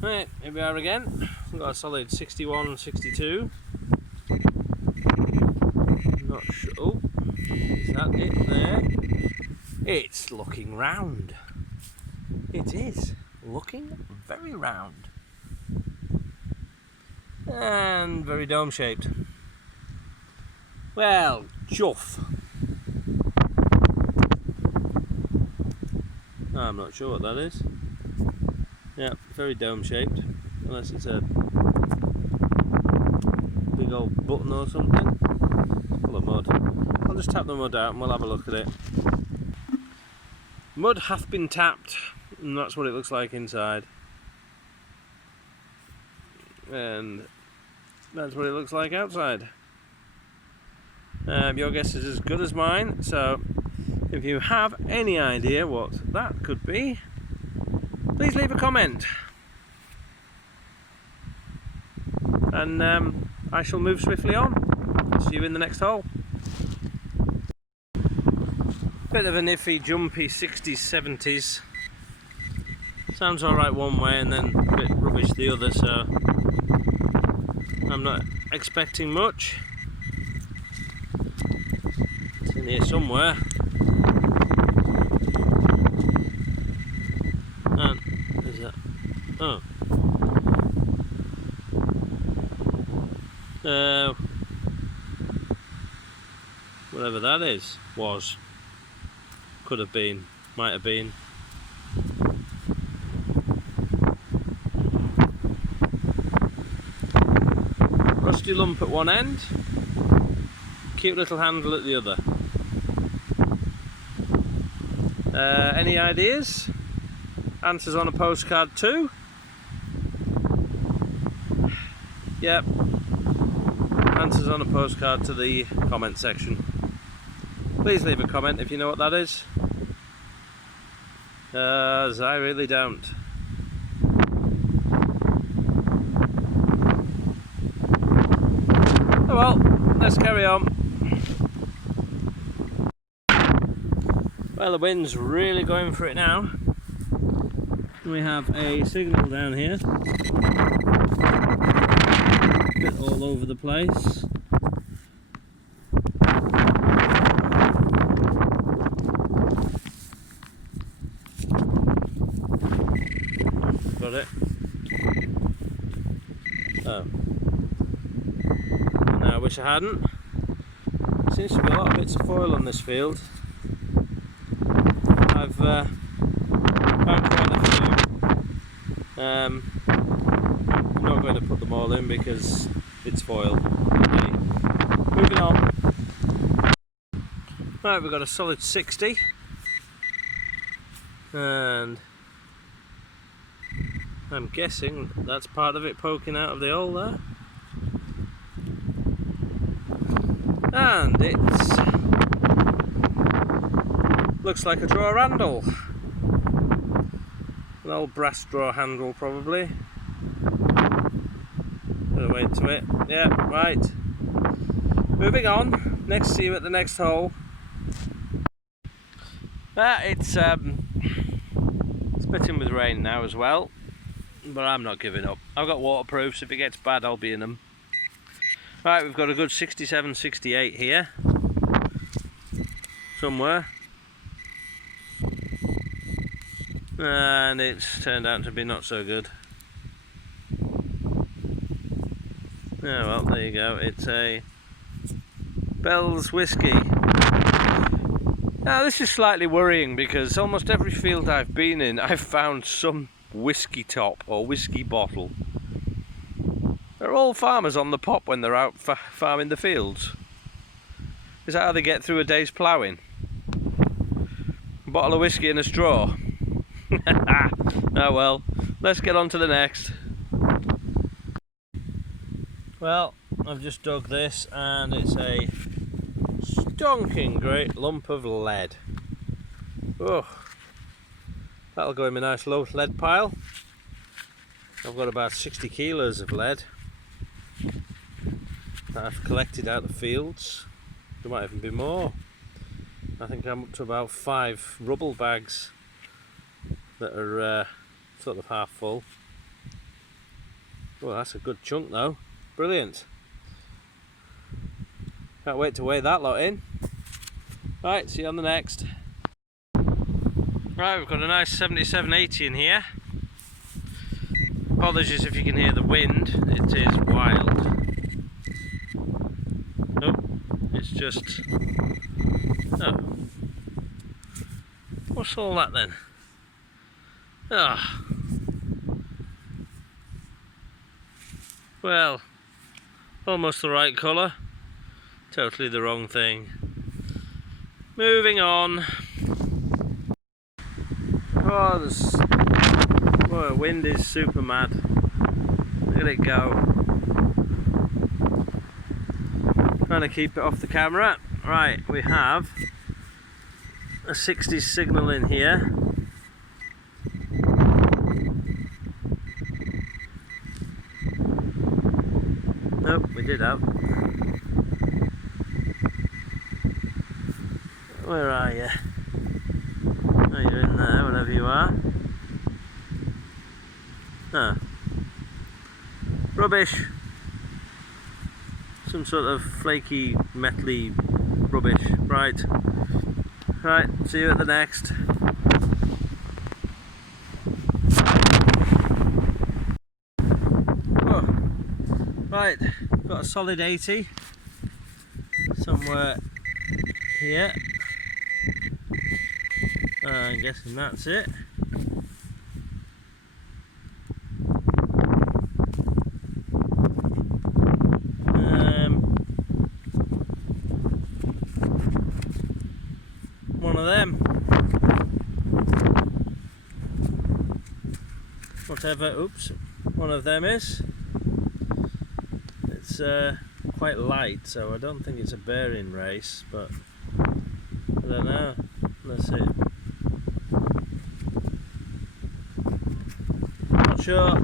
Right, here we are again. We've got a solid 61, 62. Not sure. Oh, is that it there? It's looking round. It is looking very round. And very dome shaped. Well, chuff. I'm not sure what that is. Yeah, very dome shaped, unless it's a big old button or something. Full of mud. I'll just tap the mud out and we'll have a look at it. Mud hath been tapped, and that's what it looks like inside. And that's what it looks like outside. Your guess is as good as mine, so if you have any idea what that could be, please leave a comment. And I shall move swiftly on. See you in the next hole. Bit of an iffy, jumpy 60s, 70s. Sounds alright one way and then a bit rubbish the other, so I'm not expecting much. It's in here somewhere. And is that? Oh. Whatever that is, could have been, might have been. Rusty lump at one end, cute little handle at the other. Any ideas? Answers on a postcard too? Yep. Answers on a postcard to the comment section. Please leave a comment if you know what that is. As I really don't. Oh well, let's carry on. Well, the wind's really going for it now. We have a signal down here. A bit all over the place. Got it. Oh. No, I wish I hadn't. Seems to be a lot of bits of foil on this field. I've found quite a few. I'm not going to put them all in because it's foil. Okay. Moving on. Right, we've got a solid 60. And I'm guessing that's part of it poking out of the hole there. And it's looks like a drawer handle. An old brass drawer handle probably. Put a weight to it. Yeah, right. Moving on. Next, see you at the next hole. It's spitting with rain now as well. But I'm not giving up. I've got waterproofs. If it gets bad, I'll be in them. Right, we've got a good 67, 68 here. Somewhere. And it's turned out to be not so good. Oh well, there you go. It's a Bell's Whiskey. Now this is slightly worrying because almost every field I've been in, I've found some whiskey top or whiskey bottle. They're all farmers on the pop when they're out farming the fields. Is that how they get through a day's ploughing? A bottle of whiskey in a straw. Oh well, let's get on to the next. Well, I've just dug this and it's a stonking great lump of lead. Oh, that'll go in my nice low lead pile. I've got about 60 kilos of lead that I've collected out of the fields. There might even be more. I think I'm up to about 5 rubble bags that are sort of half full. Well, that's a good chunk though. Brilliant. Can't wait to weigh that lot in. Right, see you on the next. Right, we've got a nice 7780 in here. Apologies if you can hear the wind, it is wild. Oh, it's just... oh. What's all that then? Ah. Well, almost the right colour. Totally the wrong thing. Moving on. Oh, the wind is super mad. Look at it go. Trying to keep it off the camera. Right, we have a 60s signal in here. Nope, we did have. Where are you? Oh, you're in there, wherever you are. Ah. Rubbish. Some sort of flaky, metally rubbish. Right. Right, see you at the next. Oh. Right, got a solid 80 somewhere here. I'm guessing that's it. One of them. Whatever, oops, one of them is. It's quite light, so I don't think it's a bearing race, but I don't know. Let's see. Not sure.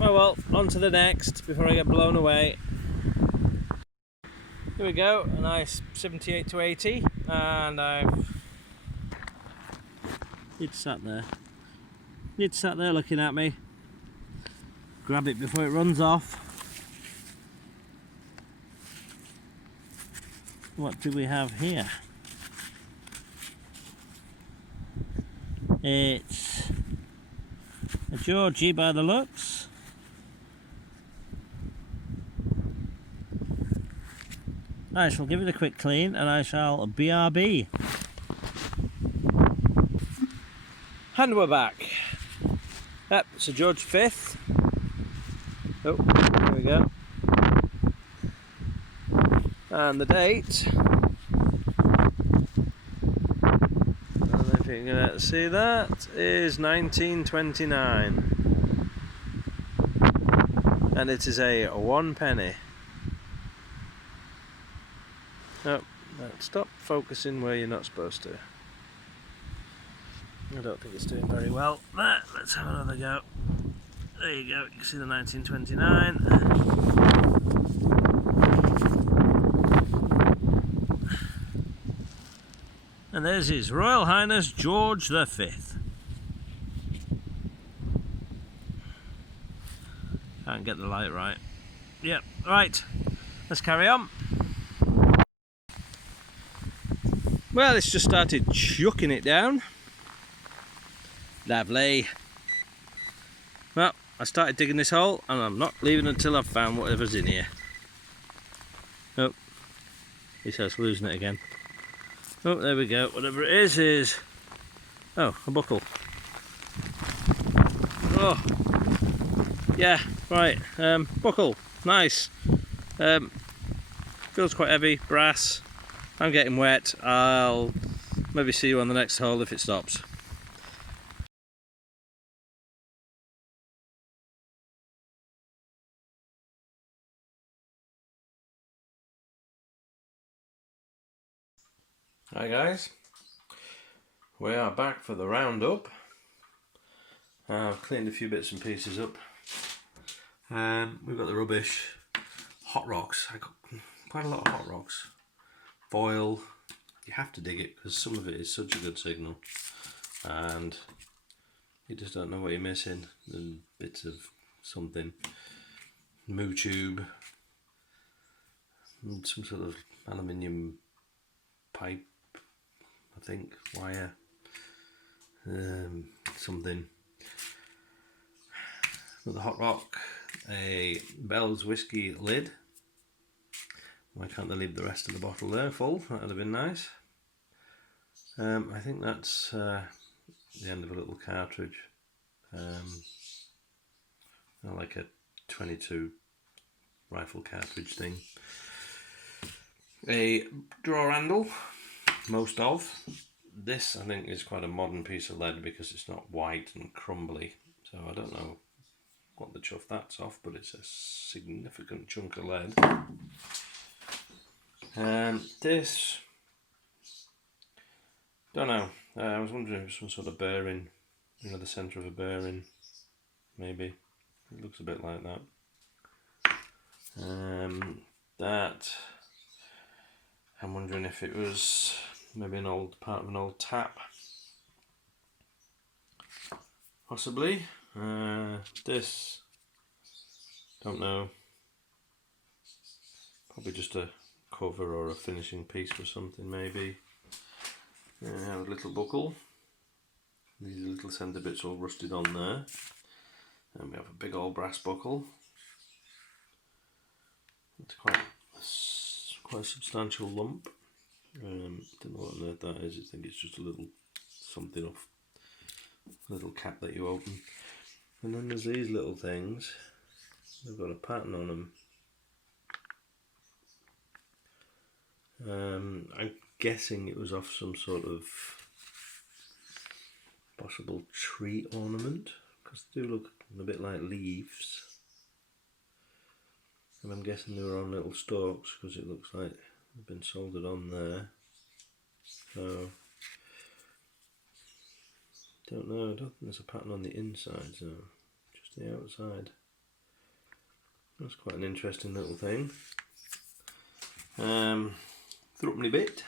Oh well, on to the next before I get blown away. Here we go, a nice 78 to 80, and you'd sat there looking at me. Grab it before it runs off. What do we have here? It's a Georgie by the looks. I shall give it a quick clean and I shall BRB. And we're back. Yep, it's a George 5th. Oh, there we go. And the date. I don't know if you can see that. Is 1929. And it is a 1 penny. Oh, stop focusing where you're not supposed to. I don't think it's doing very well. There, let's have another go. There you go, you can see the 1929. And there's His Royal Highness George V. Can't get the light right. Yep, right, let's carry on. Well, it's just started chucking it down. Lovely. Well, I started digging this hole and I'm not leaving until I've found whatever's in here. Oh, he says losing it again. Oh, there we go. Whatever it is... oh, a buckle. Oh, yeah, right. Buckle, nice. Feels quite heavy, brass. I'm getting wet. I'll maybe see you on the next hole if it stops. Hi guys, we are back for the roundup. I've cleaned a few bits and pieces up. We've got the rubbish, hot rocks. I got quite a lot of hot rocks. Foil, you have to dig it because some of it is such a good signal. and you just don't know what you're missing. And bits of something, moo tube, and some sort of aluminium pipe, I think, wire, something. Another hot rock, a Bell's whiskey lid. Why can't they leave the rest of the bottle there full? That would have been nice. I think that's the end of a little cartridge. Like a 22 rifle cartridge thing. A drawer handle, most of. This I think is quite a modern piece of lead because it's not white and crumbly, so I don't know what the chuff that's off, but it's a significant chunk of lead. This, don't know, I was wondering if it was some sort of bearing, you know, the centre of a bearing, maybe. It looks a bit like that. That, I'm wondering if it was maybe an old part of an old tap, possibly. This, don't know, probably just a cover or a finishing piece for something, maybe. A little buckle, these little centre bits all rusted on there, and we have a big old brass buckle. It's quite a substantial lump. Don't know what on earth that is. I think it's just a little something off, a little cap that you open. And then there's these little things. They've got a pattern on them. I'm guessing it was off some sort of possible tree ornament, because they do look a bit like leaves. And I'm guessing they were on little stalks because it looks like they've been soldered on there. So, don't know, I don't think there's a pattern on the inside, so just the outside. That's quite an interesting little thing. Threepenny bit.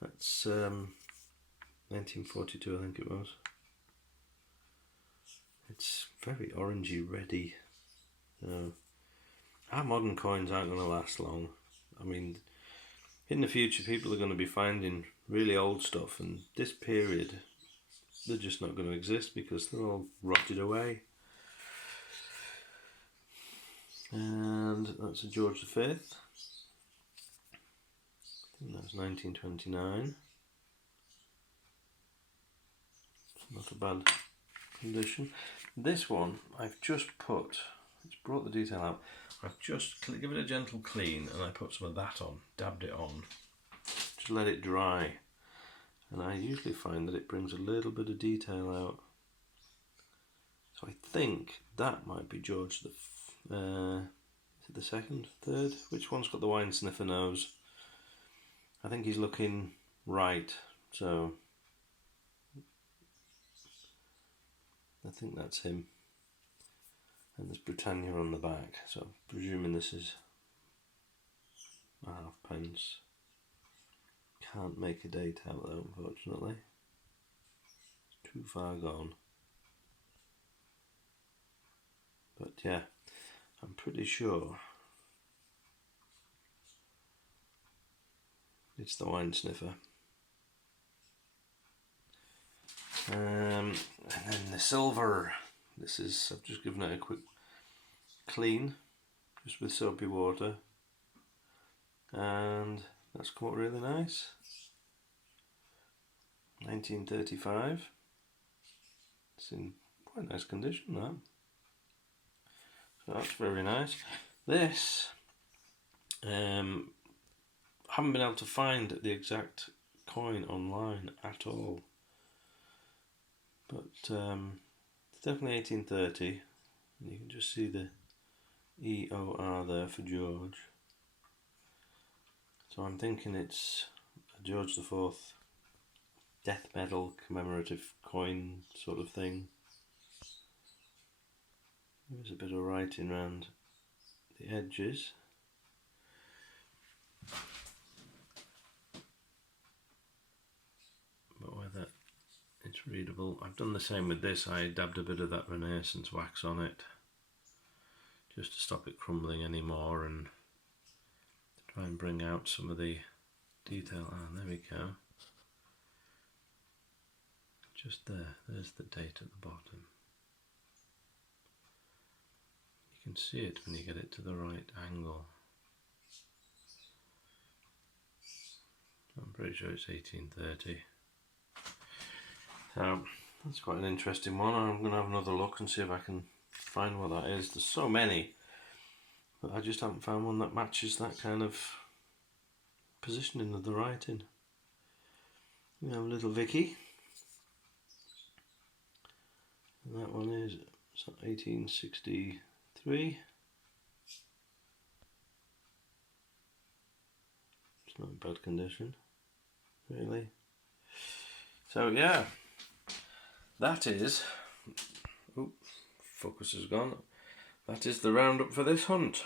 That's 1942, I think it was. It's very orangey reddy. Our modern coins aren't going to last long. I mean, in the future people are going to be finding really old stuff, and this period they're just not going to exist because they're all rotted away. And that's a George V. I think that's 1929. Not a bad condition. This one I've just put, it's brought the detail out, I've just given it a gentle clean and I put some of that on, dabbed it on, just let it dry, and I usually find that it brings a little bit of detail out. So I think that might be George the, is it the second, third? Which one's got the wine sniffer nose? I think he's looking right, so I think that's him. And there's Britannia on the back, so I'm presuming this is a halfpence. Can't make a date out though, unfortunately. It's too far gone. But yeah, I'm pretty sure it's the wine sniffer. And then the silver. This is, I've just given it a quick clean, just with soapy water, and that's come out really nice. 1935. It's in quite nice condition, that. So that's very nice. This, haven't been able to find the exact coin online at all, but it's definitely 1830. And you can just see the EOR there for George. So I'm thinking it's a George IV death medal commemorative coin sort of thing. There's a bit of writing around the edges. readable. I've done the same with this. I dabbed a bit of that Renaissance wax on it just to stop it crumbling anymore and try and bring out some of the detail. Ah, there we go. Just there, there's the date at the bottom. You can see it when you get it to the right angle. I'm pretty sure it's 1830. So that's quite an interesting one. I'm going to have another look and see if I can find what that is. There's so many, but I just haven't found one that matches that kind of positioning of the writing. We have little Vicky. And that one is 1863. It's not in bad condition, really. So yeah, that is, focus has gone. That is the roundup for this hunt.